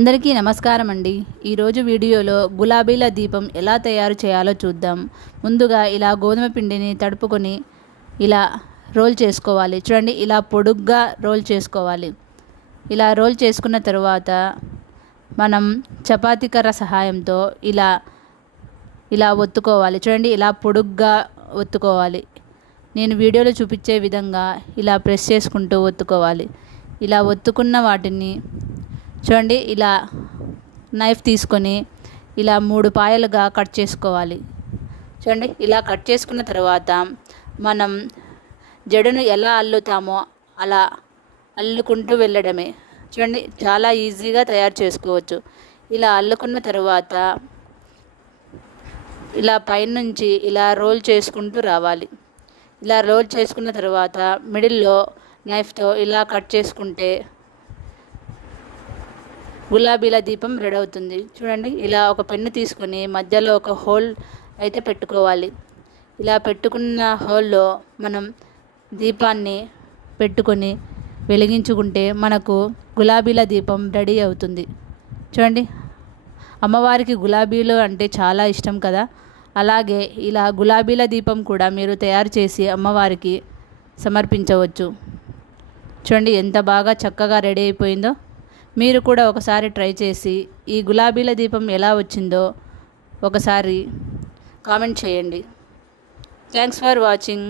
అందరికీ నమస్కారం అండి. ఈరోజు వీడియోలో గులాబీల దీపం ఎలా తయారు చేయాలో చూద్దాం. ముందుగా ఇలా గోధుమ పిండిని తడుపుకొని ఇలా రోల్ చేసుకోవాలి. చూడండి, ఇలా పొడుగ్గా రోల్ చేసుకోవాలి. ఇలా రోల్ చేసుకున్న తర్వాత మనం చపాతీ కర్ర సహాయంతో ఇలా ఒత్తుకోవాలి. చూడండి, ఇలా పొడుగ్గా ఒత్తుకోవాలి. నేను వీడియోలో చూపించే విధంగా ఇలా ప్రెస్ చేసుకుంటూ ఒత్తుకోవాలి. ఇలా ఒత్తుకున్న వాటిని చూడండి, ఇలా నైఫ్ తీసుకొని ఇలా 3 పాయలుగా కట్ చేసుకోవాలి. చూడండి, ఇలా కట్ చేసుకున్న తర్వాత మనం జడను ఎలా అల్లుతామో అలా అల్లుకుంటూ వెళ్ళడమే. చూడండి, చాలా ఈజీగా తయారు చేసుకోవచ్చు. ఇలా అల్లుకున్న తర్వాత ఇలా పైనుంచి ఇలా రోల్ చేసుకుంటూ రావాలి. ఇలా రోల్ చేసుకున్న తర్వాత మిడిల్లో నైఫ్తో ఇలా కట్ చేసుకుంటే గులాబీల దీపం రెడీ అవుతుంది. చూడండి, ఇలా ఒక పెన్ను తీసుకొని మధ్యలో ఒక హోల్ అయితే పెట్టుకోవాలి. ఇలా పెట్టుకున్న హోల్లో మనం దీపాన్ని పెట్టుకొని వెలిగించుకుంటే మనకు గులాబీల దీపం రెడీ అవుతుంది. చూడండి, అమ్మవారికి గులాబీలు అంటే చాలా ఇష్టం కదా. అలాగే ఇలా గులాబీల దీపం కూడా మీరు తయారు చేసి అమ్మవారికి సమర్పించవచ్చు. చూడండి, ఎంత బాగా చక్కగా రెడీ అయిపోయిందో. మీరు కూడా ఒకసారి ట్రై చేసి ఈ గులాబీల దీపం ఎలా వచ్చిందో ఒకసారి కామెంట్ చేయండి. Thanks for watching.